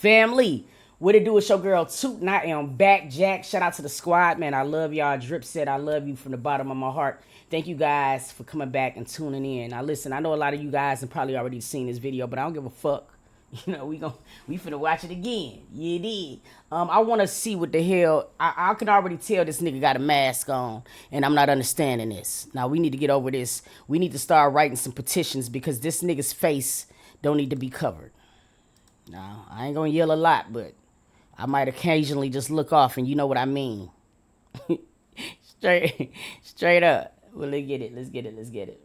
Family, what it do? It's your girl Toot, and I am back, Jack. Shout out to the squad, man. I love y'all. Drip said I love you from the bottom of my heart. Thank you guys for coming back and tuning in. Now listen, I know a lot of you guys have probably already seen this video, but I don't give a fuck. You know, we finna watch it again. Yeah, it is. I want to see what the hell. I can already tell this nigga got a mask on, and I'm not understanding this. Now we need to get over this. We need to start writing some petitions because this nigga's face don't need to be covered. Now I ain't gonna yell a lot, but I might occasionally just look off, and you know what I mean. Straight up. Well, let's get it. Let's get it. Let's get it.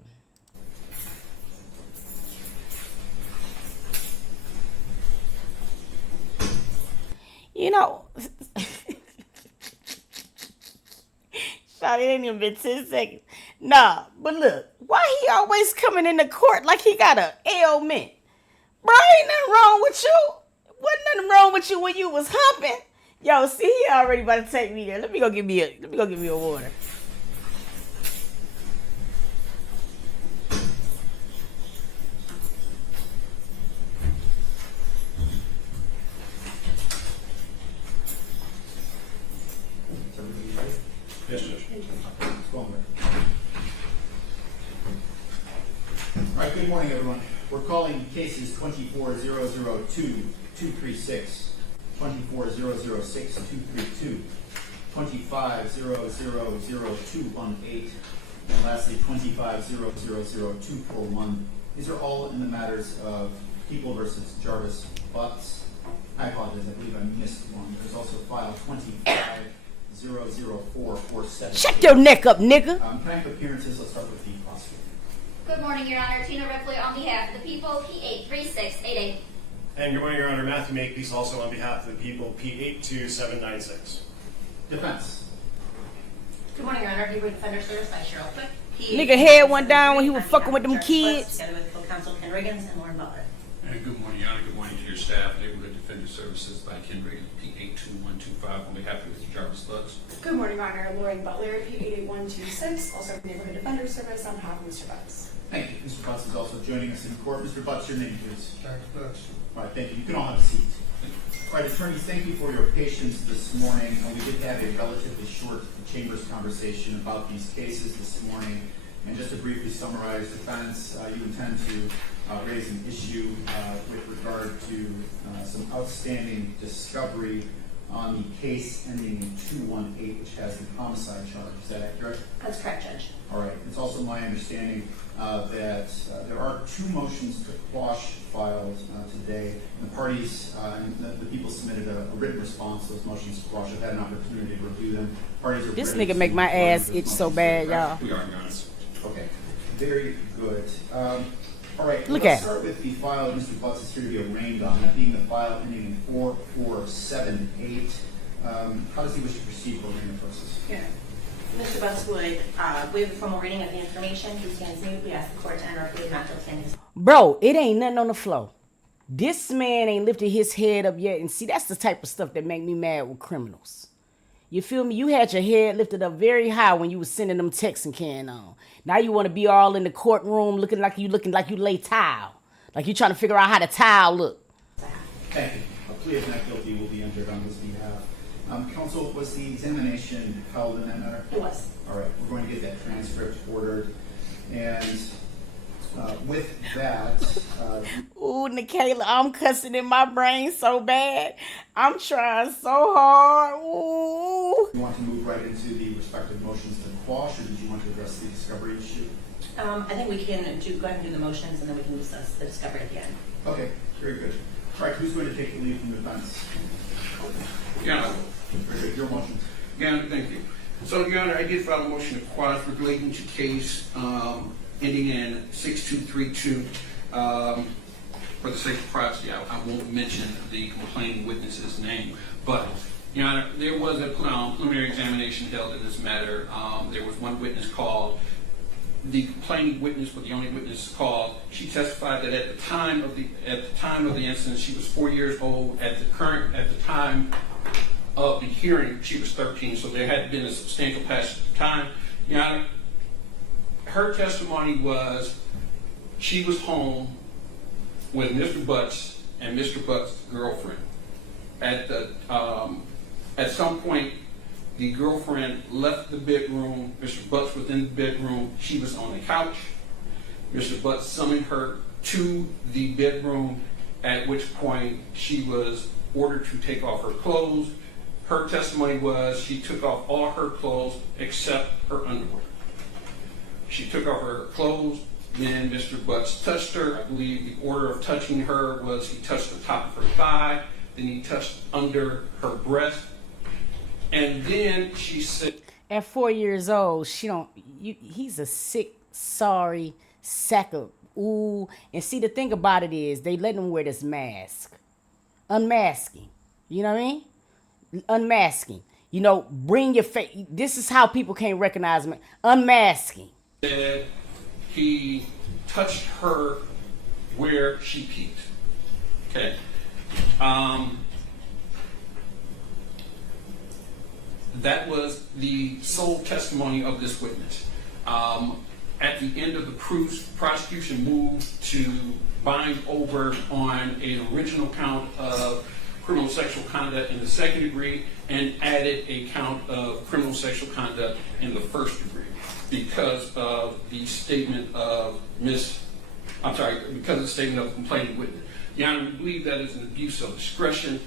You know, sorry, it ain't even been 10 seconds. Nah, but look, why he always coming into court like he got a ailment? Bro, ain't nothing wrong with you. Wasn't nothing wrong with you when you was humping. Yo, see, he already about to take me there. Let me go get me a water. Yes, Judge. All right, good morning, everyone. We're calling cases 24-002-236, 24-006-232, 25-000-218, and lastly 25-000-241. These are all in the matters of People versus Jarvis Butts. I apologize, I believe I missed one. There's also file 25-00447. Shut your neck up, nigga. Time of appearances, let's start with the prosecutor. Good morning, Your Honor. Tina Ripley on behalf of the people, P83688. And good morning, Your Honor. Matthew Makepeace also on behalf of the people, P82796. Defense. Good morning, Your Honor. People Defender Service by Cheryl Quick. Nigga head went down when he was fucking with them kids. Together with co-counsel Ken Riggins and Lauren Butler. Good morning, Your Honor. Good morning to your staff. Neighborhood Defender Services by Ken Riggins, P82125 on behalf of Mr. Jarvis Butts. Good morning, Your Honor. Lauren Butler, P88126, also from Neighborhood Defender Service on behalf of Mr. Butts. Thank you. Mr. Butts is also joining us in court. Mr. Butts, your name, please. Jarvis Butts. All right, thank you. You can all have a seat. All right, attorneys, thank you for your patience this morning. We did have a relatively short chambers conversation about these cases this morning. And just to briefly summarize defense, you intend to raise an issue with regard to some outstanding discovery on the case ending in 218, which has the homicide charge. Is that accurate? That's correct, Judge. All right. It's also my understanding that there are two motions to quash filed today. And the parties and the people submitted a written response to those motions to quash. I've had an opportunity to review them. Parties are This ready nigga to make my ass itch so bad, y'all. We are, Your Honor. Okay. Very good. All right. Look let's at start with the file that Mr. Butts is here to be arraigned on, that being the file ending in 4478. How does he wish to proceed for arraignment purposes? Yeah. Mr. Butts would waive the formal reading of the information. He stands mute. We ask the court to enter a plea of not guilty in his. Bro, it ain't nothing on the floor. This man ain't lifted his head up yet. And see, that's the type of stuff that make me mad with criminals. You feel me? You had your head lifted up very high when you was sending them texts and carrying on. Now you want to be all in the courtroom looking like you lay tile. Like you trying to figure out how the tile look. Thank you. A plea of not guilty will be entered on his behalf. Counsel, was the examination held in that matter? It was. All right. We're going to get that transcript ordered. And with that... Ooh, Nikayla, I'm cussing in my brain so bad. I'm trying so hard. Ooh. you want to move right into the respective motions to quash, or did you want to address the discovery issue? I think we can go ahead and do the motions, and then we can discuss the discovery at the end. Okay. Very good. All right. Who's going to take the lead from the defense? Your Honor. Very good. Your motion. Your Honor, thank you. So, Your Honor, I did file a motion to quash relating to case ending in 6232. For the sake of privacy, I won't mention the complaining witness's name. But, Your Honor, there was a preliminary examination held in this matter. There was one witness called. The complaining witness was the only witness called. She testified that at the time of the incident, she was 4 years old. At the time of the hearing, she was 13. So there had been a substantial passage of time. Your Honor, her testimony was she was home with Mr. Butts and Mr. Butts' girlfriend. At some point, the girlfriend left the bedroom. Mr. Butts was in the bedroom. She was on the couch. Mr. Butts summoned her to the bedroom, at which point she was ordered to take off her clothes. Her testimony was she took off all her clothes except her underwear. She took off her clothes, then Mr. Butts touched her. I believe the order of touching her was he touched the top of her thigh, then he touched under her breast, and then she said, At 4 years old, he's a sick, sorry sack of ooh. And see, the thing about it is, they let him wear this mask. Unmasking. You know what I mean? Unmasking. You know, bring your face. This is how people can't recognize me. Unmasking. He touched her where she peeked. Okay. That was the sole testimony of this witness. At the end of the proofs, prosecution moved to bind over on an original count of criminal sexual conduct in the second degree and added a count of criminal sexual conduct in the first degree because of the statement of because of the statement of the complaining witness. Your Honor, we believe that is an abuse of discretion.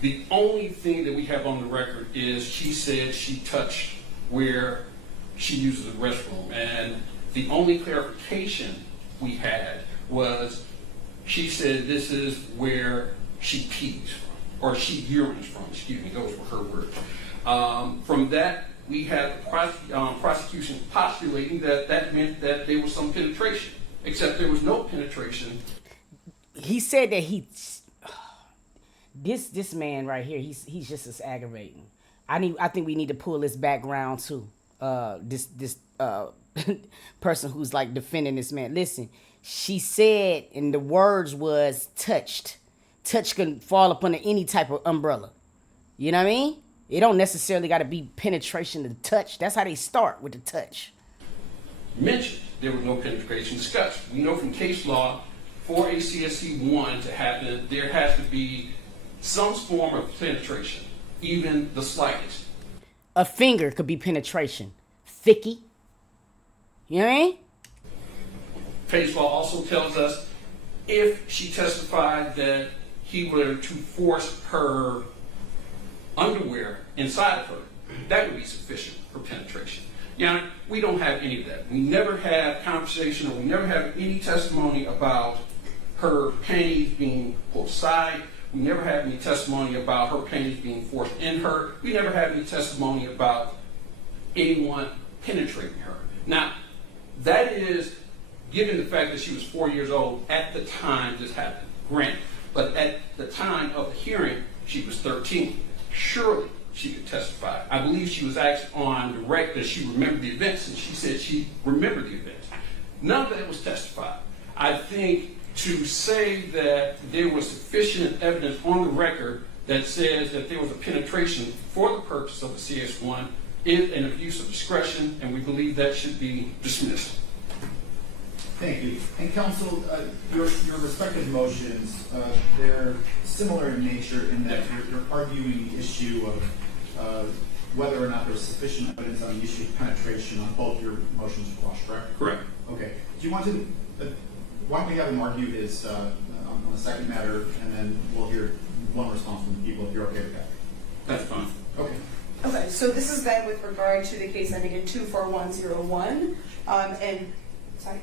The only thing that we have on the record is she said she touched where she uses the restroom, and the only clarification we had was she said this is where she pees from, or she urines from, excuse me, those were her words. From that, we had the prosecution postulating that meant that there was some penetration, except there was no penetration. He said that this man right here, he's just as aggravating. I think we need to pull this background too. This person who's like defending this man. Listen, she said, and the words was touched. Touch can fall up under any type of umbrella. You know what I mean? It don't necessarily got to be penetration to touch. That's how they start, with the touch. Mentioned there was no penetration discussed. We know from case law, for a CSC 1 to happen, there has to be some form of penetration, even the slightest. A finger could be penetration. Thicky. You know what I mean? Case law also tells us if she testified that he were to force her underwear inside of her, that would be sufficient for penetration. Yeah, we don't have any of that. We never have conversation, or we never have any testimony about her panties being pulled aside. We never have any testimony about her panties being forced in her. We never have any testimony about anyone penetrating her. Now, that is given the fact that she was 4 years old at the time this happened, granted. But at the time of the hearing, she was 13. Surely she could testify. I believe she was asked on direct that she remembered the events, and she said she remembered the events. None of that was testified. I think to say that there was sufficient evidence on the record that says that there was a penetration for the purpose of the CS1 is an abuse of discretion, and we believe that should be dismissed. Thank you. And counsel, your respective motions, they're similar in nature in that you're arguing the issue of whether or not there's sufficient evidence on the issue of penetration on both your motions of quash, correct? Correct. Okay. Do you want to, why don't we have him argue his, on the second matter, and then we'll hear one response from the people if you're okay with that? That's fine. Okay. Okay, so this is then with regard to the case ending in 24101, and, sorry.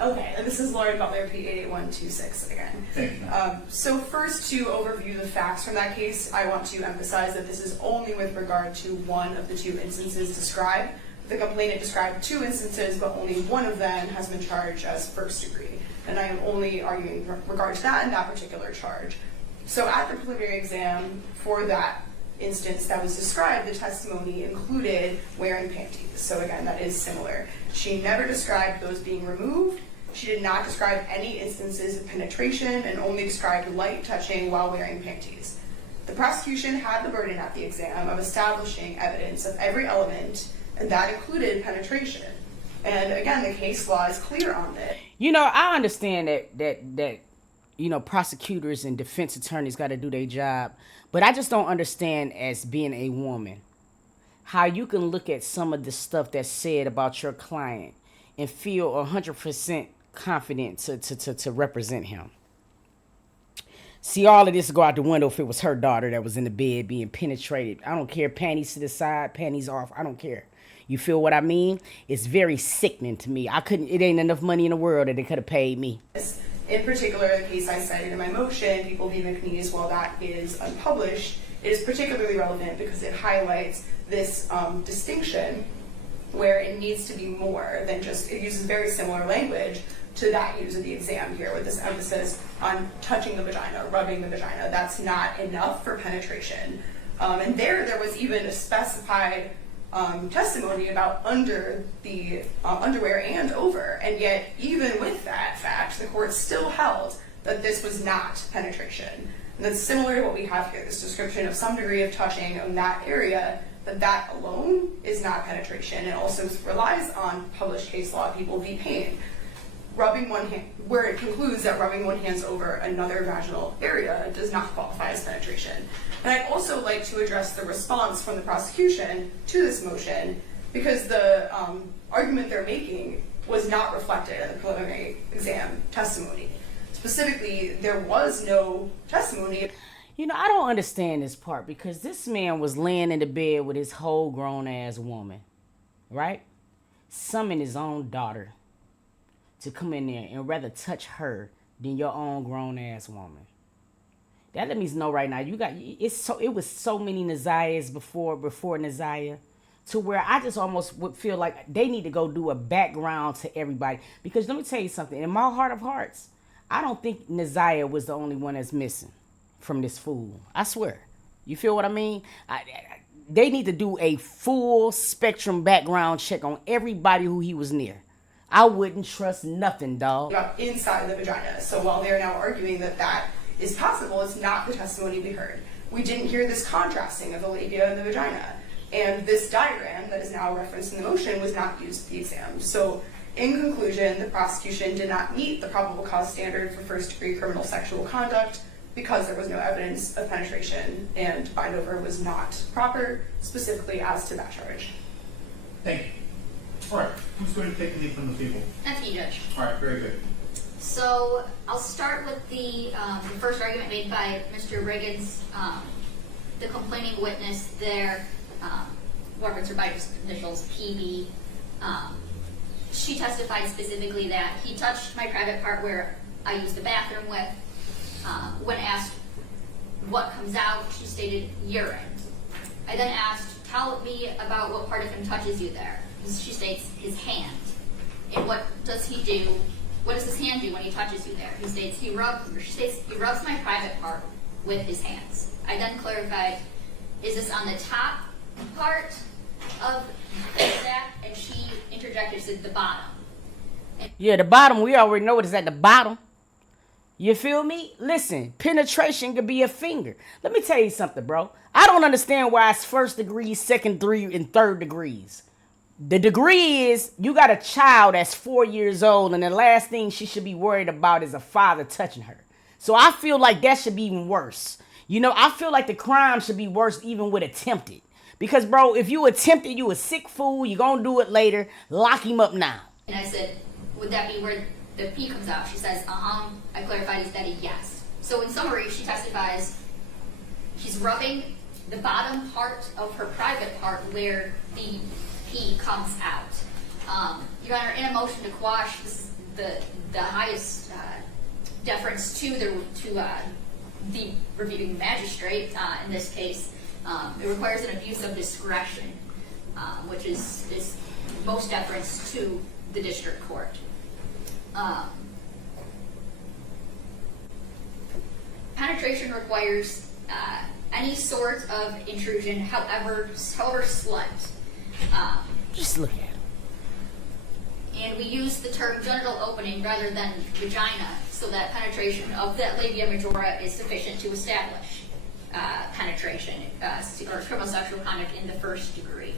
Okay, and this is Lauren Butler, P88126 again. Thank you. So first, to overview the facts from that case, I want to emphasize that this is only with regard to one of the two instances described. The complainant described two instances, but only one of them has been charged as first degree. And I am only arguing in regard to that and that particular charge. So at the preliminary exam for that instance that was described, the testimony included wearing panties. So again, that is similar. She never described those being removed. She did not describe any instances of penetration and only described light touching while wearing panties. The prosecution had the burden at the exam of establishing evidence of every element, and that included penetration. And again, the case law is clear on this. You know, I understand that you know, prosecutors and defense attorneys got to do their job. But I just don't understand, as being a woman, how you can look at some of the stuff that's said about your client and feel 100% confident to represent him. See, all of this go out the window if it was her daughter that was in the bed being penetrated. I don't care. Panties to the side, panties off. I don't care. You feel what I mean? It's very sickening to me. It ain't enough money in the world that they could have paid me. In particular, the case I cited in my motion, People v. McNeese, while that is unpublished, it is particularly relevant because it highlights this distinction where it needs to be more than just, it uses very similar language to that use of the exam here, with this emphasis on touching the vagina, rubbing the vagina. That's not enough for penetration. And there was even a specified testimony about under the underwear and over, and yet even with that fact, the court still held that this was not penetration. And that's similar to what we have here, this description of some degree of touching in that area, but that alone is not penetration. It also relies on published case law, People v. Payne, rubbing one hand, where it concludes that rubbing one hand over another vaginal area does not qualify as penetration. And I'd also like to address the response from the prosecution to this motion, because the argument they're making was not reflected in the preliminary exam testimony. Specifically, there was no testimony. You know, I don't understand this part, because this man was laying in the bed with his whole grown-ass woman, right? Summoned his own daughter to come in there and rather touch her than your own grown-ass woman. That let me know right now, it was so many Naziahs before Naziah, to where I just almost would feel like they need to go do a background to everybody. Because let me tell you something, in my heart of hearts, I don't think Naziah was the only one that's missing from this fool. I swear. You feel what I mean? They need to do a full spectrum background check on everybody who he was near. I wouldn't trust nothing, dog. Inside the vagina. So while they're now arguing that that is possible, it's not the testimony we heard. We didn't hear this contrasting of the labia and the vagina. And this diagram that is now referenced in the motion was not used at the exam. So in conclusion, the prosecution did not meet the probable cause standard for first-degree criminal sexual conduct because there was no evidence of penetration, and bind over was not proper, specifically as to that charge. Thank you. All right, who's going to take the lead from the people? That's you, Judge. All right, very good. So I'll start with the first argument made by Mr. Riggins, the complaining witness there, reference her by initials PB. She testified specifically that he touched my private part where I use the bathroom with. When asked what comes out, she stated urine. I then asked, tell me about what part of him touches you there. She states his hand. And what does he do? What does his hand do when he touches you there? He states he rubs my private part with his hands. I then clarified, is this on the top part of that? And she interjected, said the bottom. Yeah, the bottom, we already know it is at the bottom. You feel me? Listen, penetration could be a finger. Let me tell you something, bro. I don't understand why it's first degree, second degree, and third degrees. The degree is you got a child that's 4 years old, and the last thing she should be worried about is a father touching her. So I feel like that should be even worse. You know, I feel like the crime should be worse even with attempted. Because, bro, if you attempted, you a sick fool. You're going to do it later. Lock him up now. And I said, would that be where the pee comes out? She says, I clarified, is that a yes? So in summary, she testifies she's rubbing the bottom part of her private part where the pee comes out. Your Honor, in a motion to quash, this is the highest deference to the reviewing magistrate in this case. It requires an abuse of discretion, which is most deference to the district court. Penetration requires any sort of intrusion, however slight. Just look at him. And we use the term genital opening rather than vagina, so that penetration of that labia majora is sufficient to establish penetration or criminal sexual conduct in the first degree.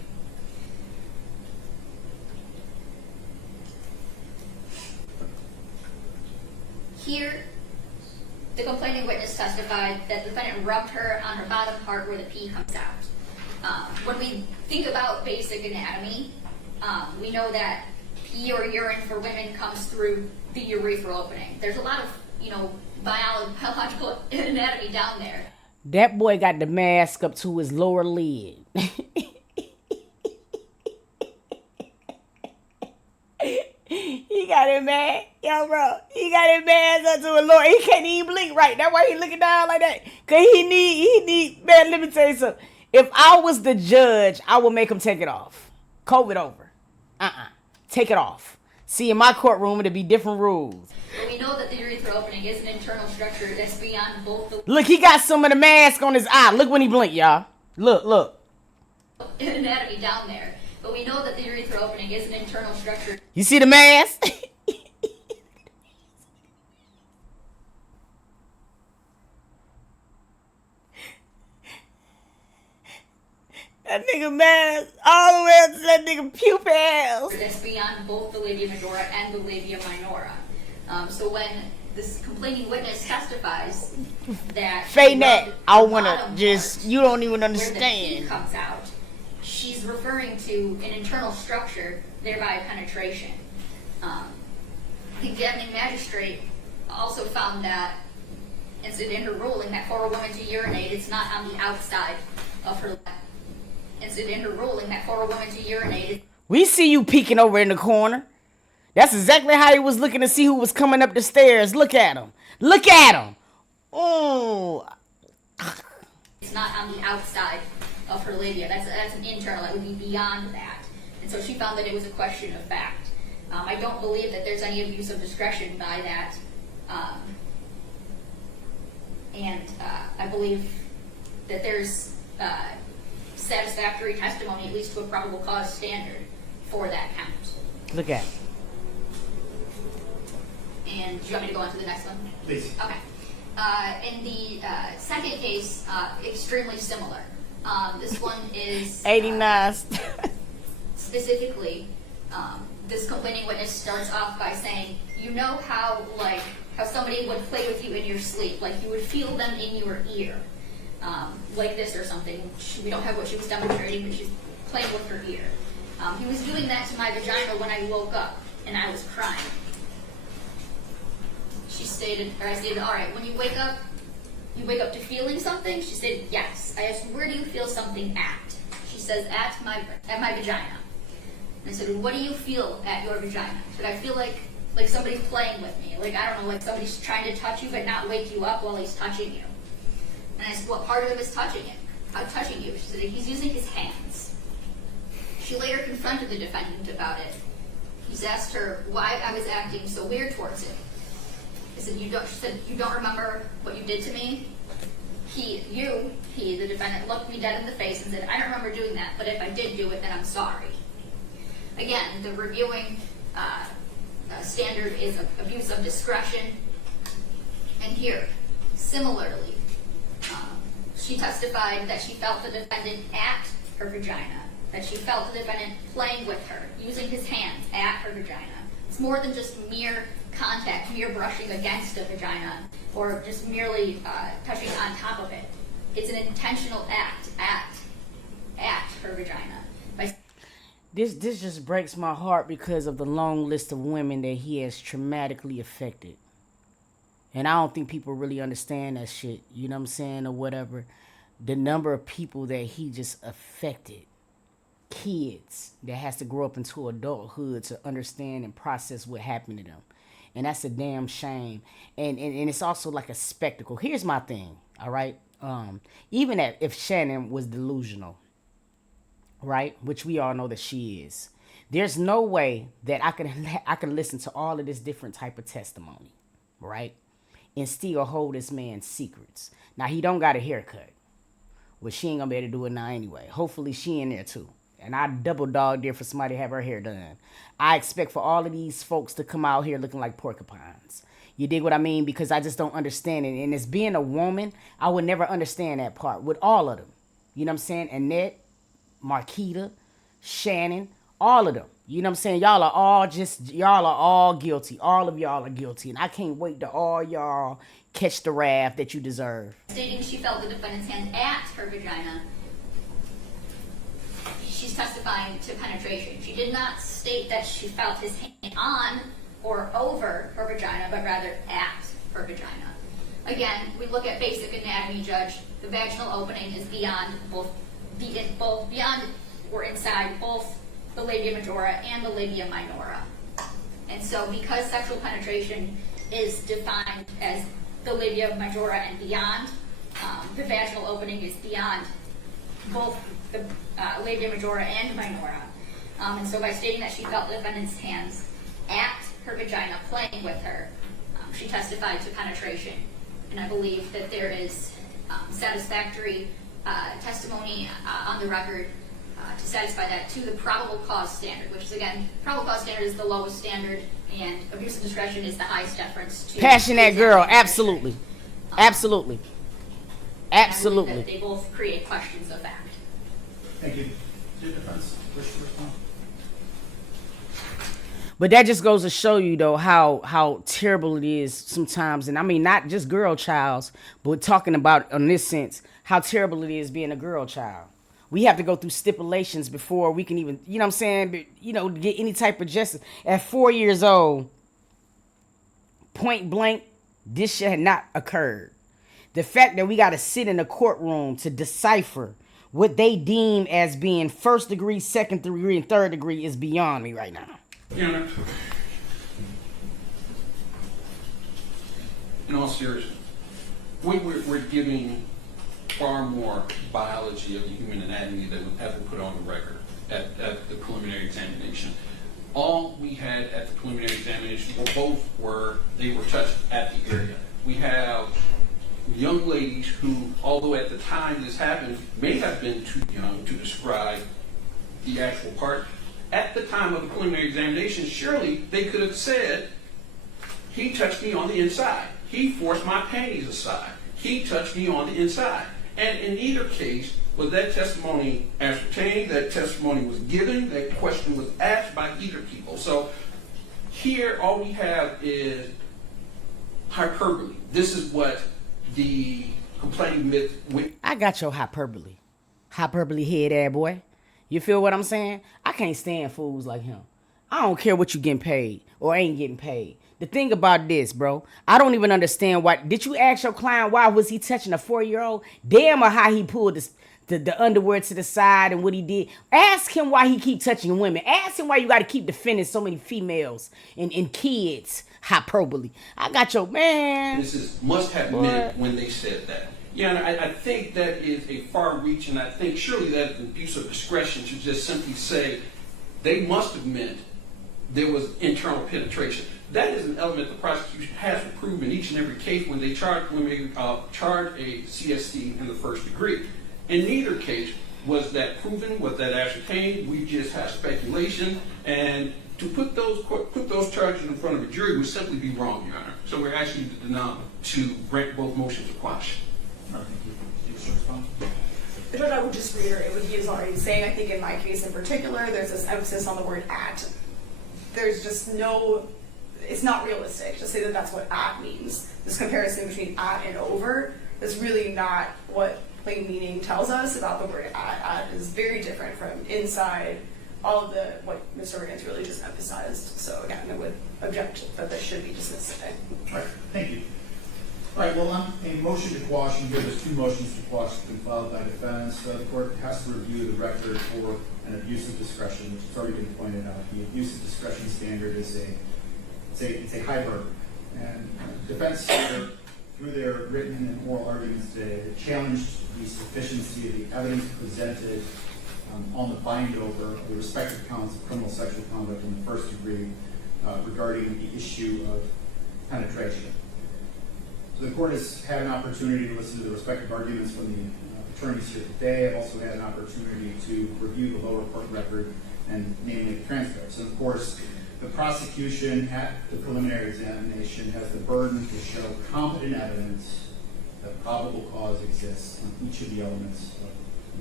Here, the complaining witness testified that the defendant rubbed her on her bottom part where the pee comes out. When we think about basic anatomy, we know that pee or urine for women comes through the urethral opening. There's a lot of, biological anatomy down there. That boy got the mask up to his lower lid. He got it mad. Yo, bro. He got it mad up to his lower. He can't even blink right. That's why he looking down like that. Cause he need, man, let me tell you something. If I was the judge, I would make him take it off. COVID over. Take it off. See, in my courtroom, it'd be different rules. But we know that the urethral opening is an internal structure that's beyond both the Look, he got some of the mask on his eye. Look when he blink, y'all. Look. anatomy down there. But we know that the urethral opening is an internal structure. You see the mask? That nigga mask all the way up to that nigga pupils. That's beyond both the labia majora and the labia minora. So when this complaining witness testifies that Fade that. I the wanna bottom just, part, you don't even where the pee understand. comes out, she's referring to an internal structure, thereby penetration. The examining magistrate also found that, and said in her ruling, that for a woman to urinate, it's not on the outside of her. And said in her ruling that for a woman to urinate, We see you peeking over in the corner. That's exactly how he was looking to see who was coming up the stairs. Look at him. Look at him. Oh. it's not on the outside of her labia. That's an internal. That would be beyond that. And so she found that it was a question of fact. I don't believe that there's any abuse of discretion by that. I believe that there's satisfactory testimony, at least to a probable cause standard, for that count. Look at him. And do you want me to go on to the next one? Please. Okay. In the second case, extremely similar. This one is 89. specifically, this complaining witness starts off by saying, you know how somebody would play with you in your sleep, like you would feel them in your ear, like this or something. We don't have what she was demonstrating, but she's playing with her ear. He was doing that to my vagina when I woke up, and I was crying. I stated, all right, when you wake up to feeling something? She said, yes. I asked, where do you feel something at? She says, at my vagina. And I said, what do you feel at your vagina? She said, I feel like somebody's playing with me. Like, I don't know, like somebody's trying to touch you but not wake you up while he's touching you. And I said, what part of him is touching you? She said, he's using his hands. She later confronted the defendant about it. He's asked her why I was acting so weird towards him. She said, you don't remember what you did to me? The defendant, looked me dead in the face and said, I don't remember doing that, but if I did do it, then I'm sorry. Again, the reviewing standard is abuse of discretion. And here, similarly, she testified that she felt the defendant at her vagina, that she felt the defendant playing with her, using his hands at her vagina. It's more than just mere contact, mere brushing against a vagina, or just merely touching on top of it. It's an intentional act at her vagina. This just breaks my heart because of the long list of women that he has traumatically affected. And I don't think people really understand that shit, you know what I'm saying, or whatever. The number of people that he just affected. Kids that has to grow up into adulthood to understand and process what happened to them. And that's a damn shame. And it's also like a spectacle. Here's my thing, all right? Even if Shannon was delusional, right? Which we all know that she is. There's no way that I can listen to all of this different type of testimony, right? And still hold this man's secrets. Now, he don't got a haircut. Well, she ain't gonna be able to do it now anyway. Hopefully she in there too. And I double dog there for somebody to have her hair done. I expect for all of these folks to come out here looking like porcupines. You dig what I mean? Because I just don't understand it. And as being a woman, I would never understand that part with all of them. You know what I'm saying? Annette, Marquita, Shannon, all of them. You know what I'm saying? Y'all are all guilty. All of y'all are guilty. And I can't wait to all y'all catch the wrath that you deserve. Stating she felt the defendant's hand at her vagina, she's testifying to penetration. She did not state that she felt his hand on or over her vagina, but rather at her vagina. Again, we look at basic anatomy, Judge. The vaginal opening is beyond beyond or inside both the labia majora and the labia minora. And so because sexual penetration is defined as the labia majora and beyond, the vaginal opening is beyond both the labia majora and minora. And so by stating that she felt the defendant's hands at her vagina playing with her, she testified to penetration. And I believe that there is satisfactory testimony on the record to satisfy that to the probable cause standard, which is, again, probable cause standard is the lowest standard, and abuse of discretion is the highest deference to. Passionate girl, absolutely. Absolutely. I believe Absolutely. that they both create questions of fact. Thank you. Your defense, wish to respond? But that just goes to show you, though, how terrible it is sometimes. And I mean, not just girl childs, but talking about, in this sense, how terrible it is being a girl child. We have to go through stipulations before we can even, you know what I'm saying, but, you know, get any type of justice. At 4 years old, point blank, this shit had not occurred. The fact that we got to sit in a courtroom to decipher what they deem as being first degree, second degree, and third degree is beyond me right now. Your Honor, in all seriousness, we're giving far more biology of the human anatomy than we ever put on the record at the preliminary examination. All we had at the preliminary examination they were touched at the area. We have young ladies who, although at the time this happened, may have been too young to describe the actual part. At the time of the preliminary examination, surely they could have said, he touched me on the inside. He forced my panties aside. He touched me on the inside. And in either case, was that testimony ascertained, that testimony was given, that question was asked by either people. So here, all we have is hyperbole. This is what the complaining myth... I got your hyperbole. Hyperbole head ass boy. You feel what I'm saying? I can't stand fools like him. I don't care what you getting paid or ain't getting paid. The thing about this, bro, I don't even understand why. Did you ask your client why was he touching a 4-year-old? Damn, or how he pulled the underwear to the side and what he did. Ask him why he keep touching women. Ask him why you got to keep defending so many females and kids. Hyperbole. I got your man. This is must have meant when they said that. Yeah, and I think that is a far reach, and I think surely that is an abuse of discretion to just simply say they must have meant there was internal penetration. That is an element the prosecution has to prove in each and every case when they charge a CST in the first degree. In neither case was that proven, was that ascertained. We just have speculation, and to put those charges in front of a jury would simply be wrong, Your Honor. So we're asking you to grant both motions to quash. All right, thank you. Do you wish to respond? Judge, I would just reiterate what he is already saying. I think in my case in particular, there's this emphasis on the word at. There's just no, it's not realistic to say that that's what at means. This comparison between at and over is really not what plain meaning tells us about the word at. At is very different from inside, all of what Mr. Riggins really just emphasized. So again, I would object that this should be dismissed today. All right, thank you. All right, well, on a motion to quash, and there's 2 motions to quash that have been filed by defendants. The court has to review the record for an abuse of discretion, which has already been pointed out. The abuse of discretion standard is a high burden. And defense here, through their written and oral arguments today, have challenged the sufficiency of the evidence presented on the bind-over of the respective counts of criminal sexual conduct in the first degree regarding the issue of penetration. So the court has had an opportunity to listen to the respective arguments from the attorneys here today. I've also had an opportunity to review the lower court record, and namely the transcripts. And of course, the prosecution at the preliminary examination has the burden to show competent evidence that probable cause exists on each of the elements of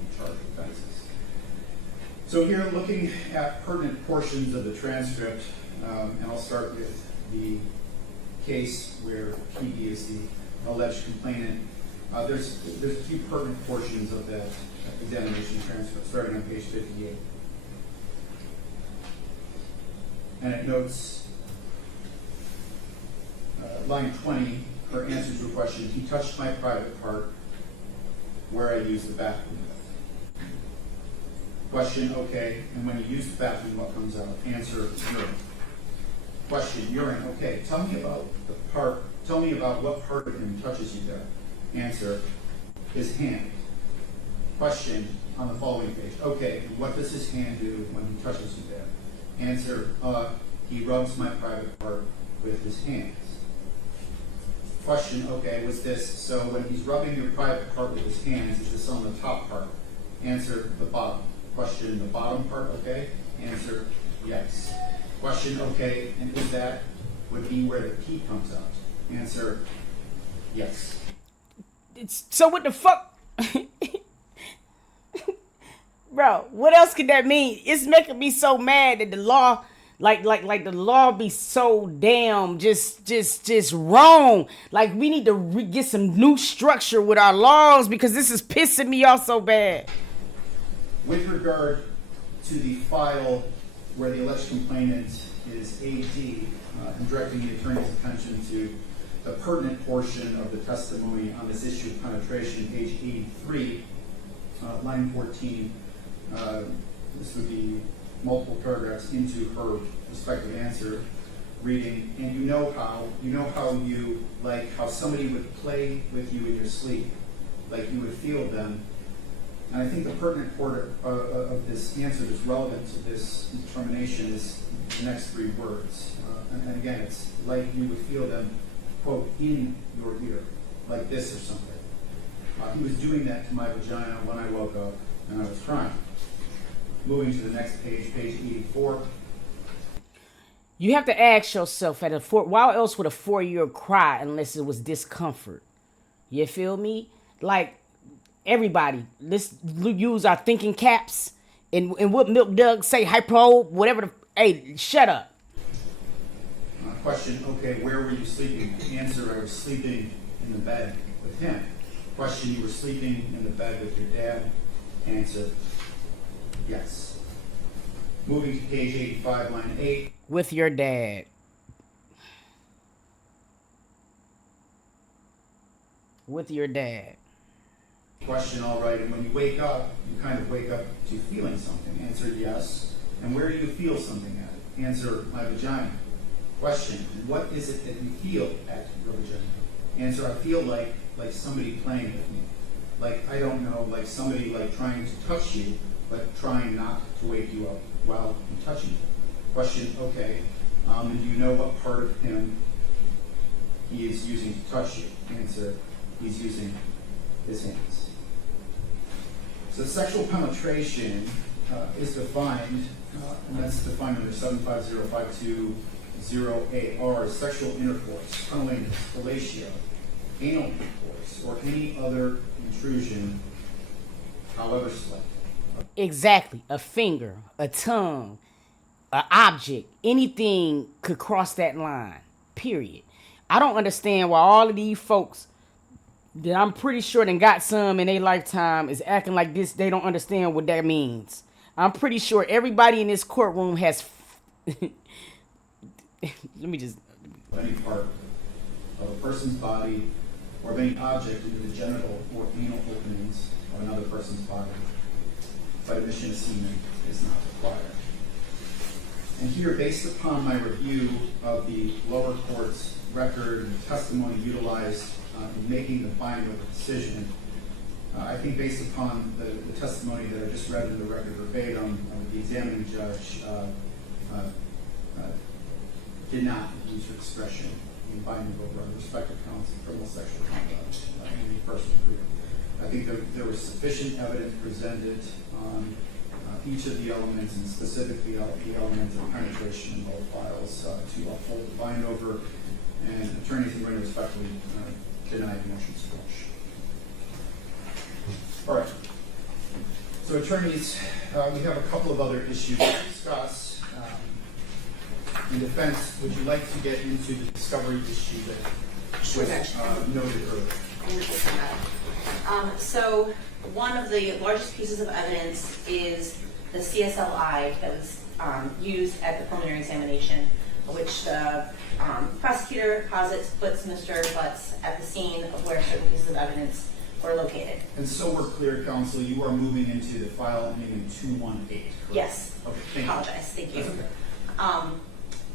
the charged offenses. So here, looking at pertinent portions of the transcript, and I'll start with the case where PB is the alleged complainant. There's a few pertinent portions of that examination transcript, starting on page 58. And it notes, line 20, her answer to a question, he touched my private part where I used the bathroom. Question, okay, and when you use the bathroom, what comes out? Answer, urine. Question, urine, okay, tell me about what part of him touches you there. Answer, his hand. Question, on the following page, okay, what does his hand do when he touches you there? Answer, he rubs my private part with his hands. Question, okay, was this, so when he's rubbing your private part with his hands, is this on the top part? Answer, the bottom. Question, the bottom part, okay? Answer, yes. Question, okay, and is that would be where the pee comes out? Answer, yes. So what the fuck? Bro, what else could that mean? It's making me so mad that the law, like the law be so damn just wrong. Like we need to get some new structure with our laws because this is pissing me off so bad. With regard to the file where the alleged complainant is AD, I'm directing the attorney's attention to the pertinent portion of the testimony on this issue of penetration, page 83, line 14. This would be multiple paragraphs into her respective answer, reading, and you know how you, like how somebody would play with you in your sleep, like you would feel them. And I think the pertinent part of this answer that's relevant to this determination is the next three words. And again, it's like you would feel them, quote, in your ear, like this or something. He was doing that to my vagina when I woke up and I was crying. Moving to the next page, page 84. You have to ask yourself, why else would a 4-year-old cry unless it was discomfort? You feel me? Like, everybody, let's use our thinking caps and what Milk Doug say, hypo, whatever hey, shut up. Question, okay, where were you sleeping? Answer, I was sleeping in the bed with him. Question, you were sleeping in the bed with your dad? Answer, yes. Moving to page 85, line 8. With your dad. With your dad. Question, all right, and when you wake up, you kind of wake up to feeling something. Answer, yes. And where do you feel something at? Answer, my vagina. Question, what is it that you feel at your vagina? Answer, I feel like somebody playing with me. Like, I don't know, like somebody like trying to touch you, but trying not to wake you up while I'm touching you. Question, okay, and do you know what part of him he is using to touch you? Answer, he's using his hands. So sexual penetration is defined, and that's defined under 75052-0AR, sexual intercourse, cunnilingus, fellatio, anal intercourse, or any other intrusion, however slight. Exactly. A finger, a tongue, an object, anything could cross that line, period. I don't understand why all of these folks that I'm pretty sure they got some in their lifetime is acting like this. They don't understand what that means. I'm pretty sure everybody in this courtroom has let me just Any part of a person's body or of any object into the genital or anal openings of another person's body, but emission of semen is not required. And here, based upon my review of the lower court's record and testimony utilized in making the final decision, I think based upon the testimony that I just read in the record verbatim, the examining judge did not use her discretion in binding over on respective counts of criminal sexual conduct in the first degree. I think there was sufficient evidence presented on each of the elements, and specifically the elements of penetration in both files, to uphold the bind over, and attorneys are going to respectfully deny the motion to squash. All right. So attorneys, we have a couple of other issues to discuss. In defense, would you like to get into the discovery issue that Sure, Judge. noted earlier. I'm going to take some of that. So one of the largest pieces of evidence is the CSLI that was used at the preliminary examination, which the prosecutor posits puts Mr. Butts at the scene of where certain pieces of evidence were located. And so we're clear, counsel, you are moving into the file ending in 218, correct? Yes. Okay, thank you. Apologize. Thank you. That's okay.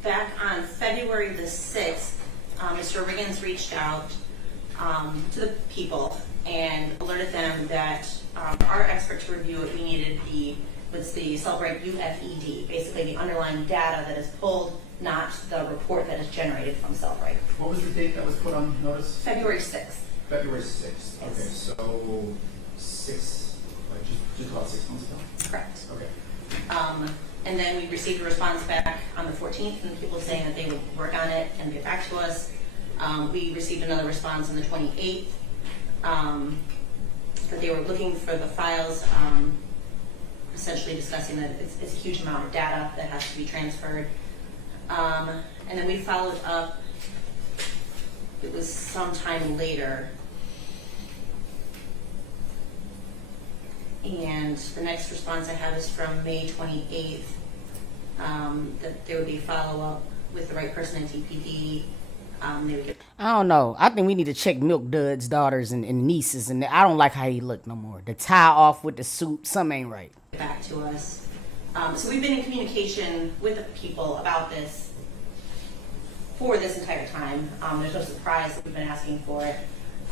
Back on February the 6th, Mr. Riggins reached out to the people and alerted them that our expert to review what we needed was the Cellbrite UFED, basically the underlying data that is pulled, not the report that is generated from Cellbrite. What was the date that was put on notice? February 6th. February 6th. Okay, Yes. so just about 6 months ago? Correct. Okay. And then we received a response back on the 14th from people saying that they would work on it and get back to us. We received another response on the 28th that they were looking for the files, essentially discussing that it's a huge amount of data that has to be transferred. And then we followed up, it was sometime later. And the next response I have is from May 28th, that there would be follow-up with the right person at DPD. They would get I don't know. I think we need to check Milk Dud's daughters and nieces, and I don't like how he look no more. The tie off with the suit, something ain't right. back to us. So we've been in communication with the people about this for this entire time. There's no surprise that we've been asking for it.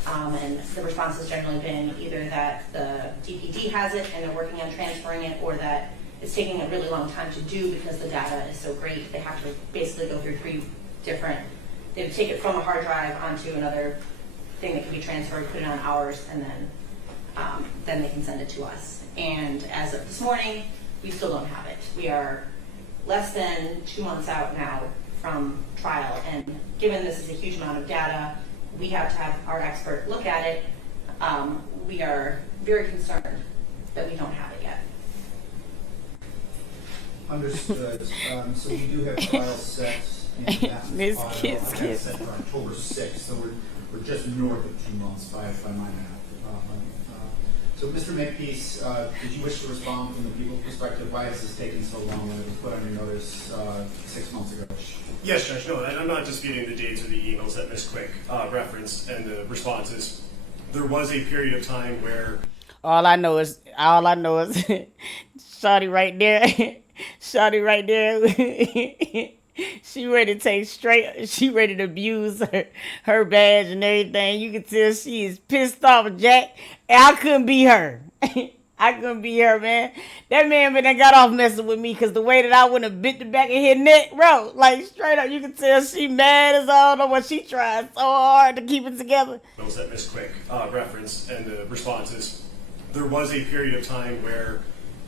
And the response has generally been either that the DPD has it and they're working on transferring it, or that it's taking a really long time to do because the data is so great. They have to basically go through they would take it from a hard drive onto another thing that can be transferred, put it on ours, and then they can send it to us. And as of this morning, we still don't have it. We are less than 2 months out now from trial, and given this is a huge amount of data, we have to have our expert look at it. We are very concerned that we don't have it yet. Understood. So we do have trial set in that Miss file. Kiss, I got Kiss. set for October 6th, so we're just north of 2 months by my math. So Mr. Makepeace, did you wish to respond from the people's perspective? Why has this taken so long when it was put on your notice 6 months ago? Yes, Judge. No, I'm not disputing the dates or the emails that Ms. Quick referenced and the responses. There was a period of time where All I know is Shawty right there. Shawty right there. She ready to take straight. She ready to abuse her badge and everything. You can tell she is pissed off, Jack. And I couldn't be her. I couldn't be her, man. That man done got off messing with me because the way that I wouldn't have bit the back of his neck, bro. Like, straight up, you can tell she mad as all know what she trying so hard to keep it together. those that Ms. Quick referenced and the responses, there was a period of time where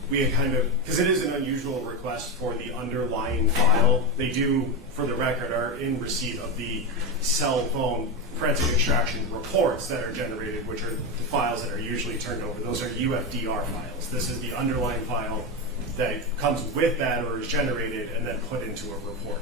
we had kind of, because it is an unusual request for the underlying file. They do, for the record, are in receipt of the cell phone forensic extraction reports that are generated, which are the files that are usually turned over. Those are UFDR files. This is the underlying file that comes with that or is generated and then put into a report.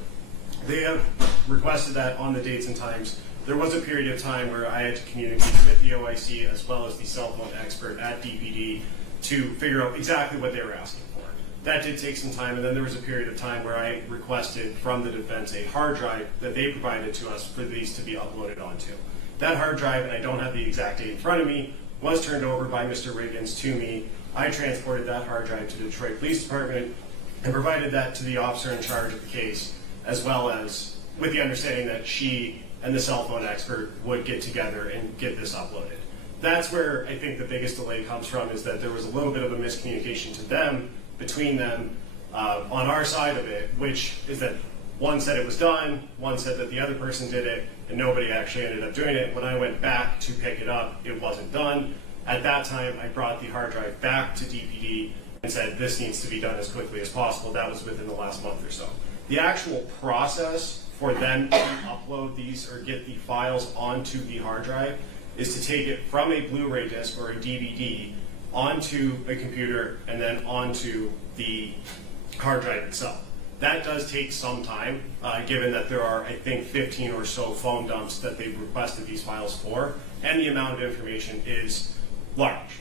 They have requested that on the dates and times. There was a period of time where I had to communicate with the OIC as well as the cell phone expert at DPD to figure out exactly what they were asking for. That did take some time, and then there was a period of time where I requested from the defense a hard drive that they provided to us for these to be uploaded onto. That hard drive, and I don't have the exact date in front of me, was turned over by Mr. Riggins to me. I transported that hard drive to the Detroit Police Department and provided that to the officer in charge of the case, as well as with the understanding that she and the cell phone expert would get together and get this uploaded. That's where I think the biggest delay comes from, is that there was a little bit of a miscommunication to them, between them, on our side of it, which is that one said it was done, one said that the other person did it, and nobody actually ended up doing it. When I went back to pick it up, it wasn't done. At that time, I brought the hard drive back to DPD and said, this needs to be done as quickly as possible. That was within the last month or so. The actual process for them to upload these or get the files onto the hard drive is to take it from a Blu-ray disc or a DVD onto a computer and then onto the hard drive itself. That does take some time, given that there are, I think, 15 or so phone dumps that they've requested these files for, and the amount of information is large.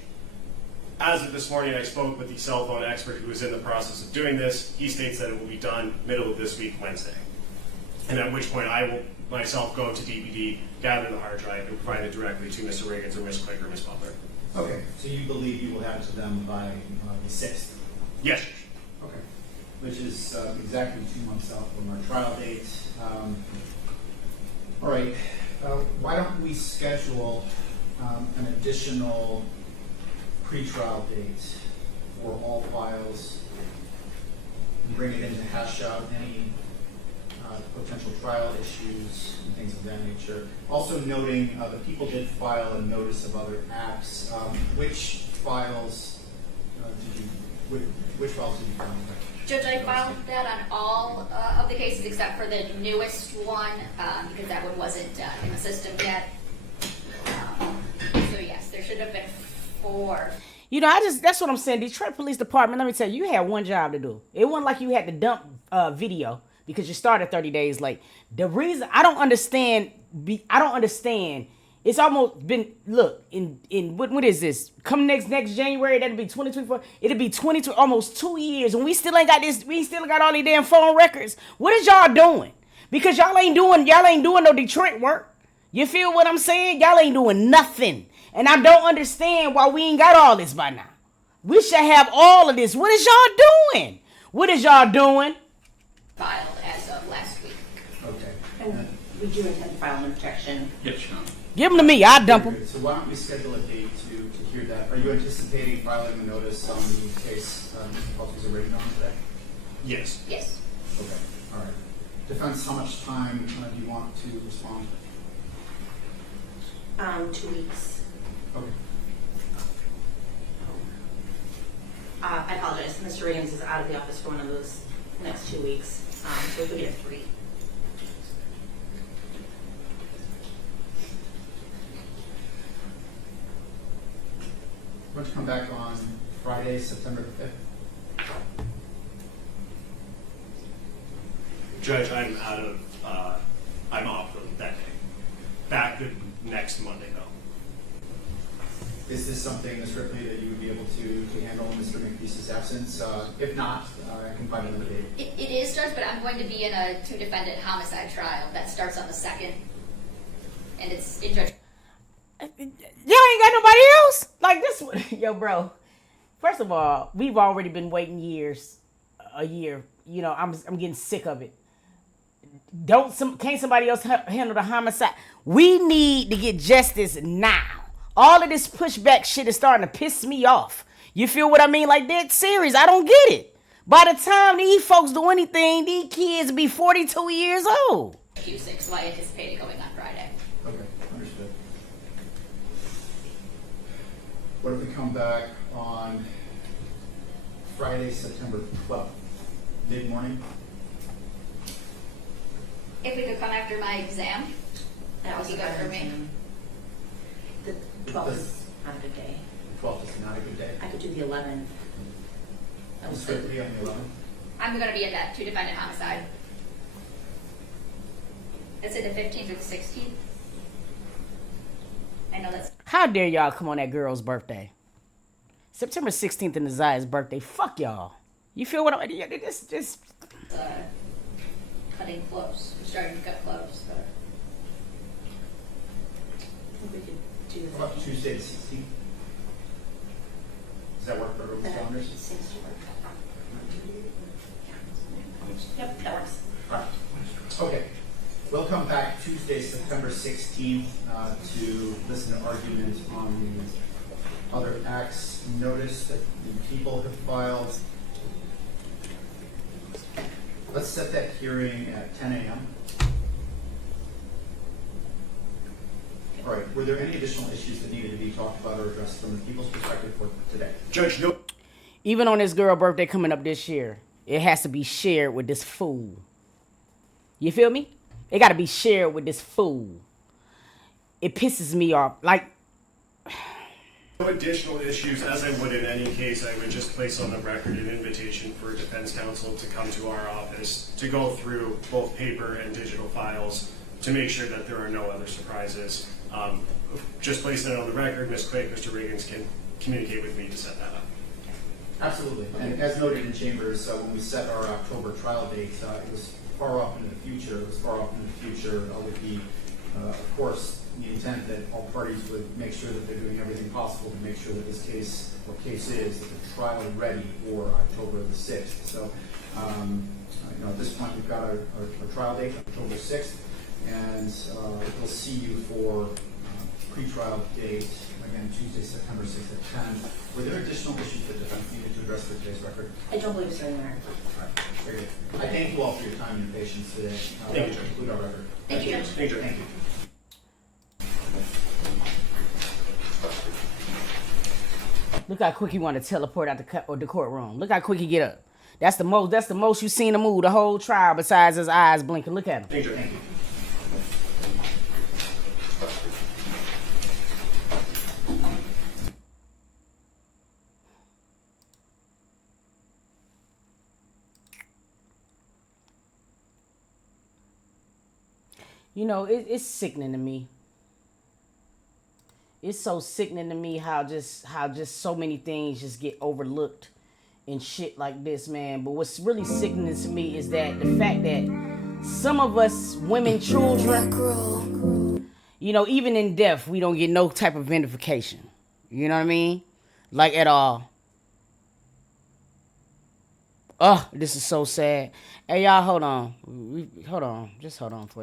As of this morning, I spoke with the cell phone expert who is in the process of doing this. He states that it will be done middle of this week, Wednesday. And at which point I will myself go to DPD, gather the hard drive, and provide it directly to Mr. Riggins or Ms. Quick or Ms. Butler. Okay, so you believe you will have it to them by the 6th? Yes. Okay. Which is exactly 2 months out from our trial date. All right, why don't we schedule an additional pretrial date for all files and bring it in to hash out any potential trial issues and things of that nature. Also noting the people did file a notice of other acts. Which files which files did you file? Judge, I filed that on all of the cases except for the newest one, because that one wasn't in the system yet. So yes, there should have been 4. You know, that's what I'm saying. Detroit Police Department, let me tell you, you had one job to do. It wasn't like you had to dump video because you started 30 days late. The reason I don't understand, it's almost been, look, in what is this? Come next January, that'll be 2024. It'll be 22, almost 2 years, and we still ain't got all these damn phone records. What is y'all doing? Because y'all ain't doing no Detroit work. You feel what I'm saying? Y'all ain't doing nothing. And I don't understand why we ain't got all this by now. We should have all of this. What is y'all doing? What is y'all doing? Filed as of last week. Okay. And we do intend to file an objection. Yes, Your Honor. Give them to me. I'll dump them. Very good. So why don't we schedule a date to hear that? Are you anticipating filing the notice on the case officers are waiting on today? Yes. Yes. Okay. All right. Defense, how much time do you want to respond? 2 weeks. Okay. I apologize. Mr. Riggins is out of the office for one of those next 2 weeks. So we could get 3. Why don't you come back on Friday, September the 5th? Judge, I'm off that day. Back the next Monday, though. Is this something, Ms. Ripley, that you would be able to handle in Mr. McPeace's absence? If not, I can find another date. It is, Judge, but I'm going to be in a 2-defendant homicide trial that starts on the 2nd. And it's in Judge. Y'all ain't got nobody else? Like this. Yo, bro. First of all, we've already been waiting a year. You know, I'm getting sick of it. Can't somebody else handle the homicide? We need to get justice now. All of this pushback shit is starting to piss me off. You feel what I mean? Like, that serious. I don't get it. By the time these folks do anything, these kids be 42 years old. Q6, so I anticipate it going on Friday. Okay, understood. What if we come back on Friday, September 12th, mid-morning? If we could come after my exam, that would be good for me. The 12th is not a good day. 12th is not a good day. I could do the 11th. That was Ms. good. Ripley on the 11th? I'm going to be in that 2-defendant homicide. Is it the 15th or the 16th? I know that's... How dare y'all come on that girl's birthday? September 16th is Nazia's birthday. Fuck y'all. You feel what I'm... This cutting close. We're starting to cut close. But... I think we could do the How about Tuesday the 16th? Does that work for everyone's calendars? Seems to work. Yep, that works. All right. Okay. We'll come back Tuesday, September 16th to listen to argument on the other acts notice that the people have filed. Let's set that hearing at 10 a.m. All right. Were there any additional issues that needed to be talked about or addressed from the people's perspective for today? Judge, no. Even on this girl birthday coming up this year, it has to be shared with this fool. You feel me? It got to be shared with this fool. It pisses me off. Like, No additional issues, as I would in any case. I would just place on the record an invitation for defense counsel to come to our office to go through both paper and digital files to make sure that there are no other surprises. Just placing it on the record, Ms. Quick, Mr. Riggins can communicate with me to set that up. Absolutely. And as noted in Chambers, when we set our October trial date, it was far off into the future. It was far off into the future with the, of course, the intent that all parties would make sure that they're doing everything possible to make sure that this case, or cases, that the trial is ready for October the 6th. So, at this point, we've got our trial date, October 6th, and we'll see you for pre-trial date, again, Tuesday, September 6th at 10. Were there additional issues that the defense needed to address for today's record? I don't believe so, Your Honor. All right, very good. I thank you all for your time and your patience today. Thank you, Judge. Conclude our record. Thank you. Thank you. Thank you. Look how quick he want to teleport out the courtroom. Look how quick he get up. That's the most you seen him move the whole trial besides his eyes blinking. Look at him. Thank you. Thank you. You know, it's sickening to me. It's so sickening to me how just so many things just get overlooked and shit like this, man. But what's really sickening to me is that the fact that some of us women, children, you know, even in death, we don't get no type of vindication. You know what I mean? Like at all. Oh, this is so sad. Hey, y'all, hold on. Just hold on for a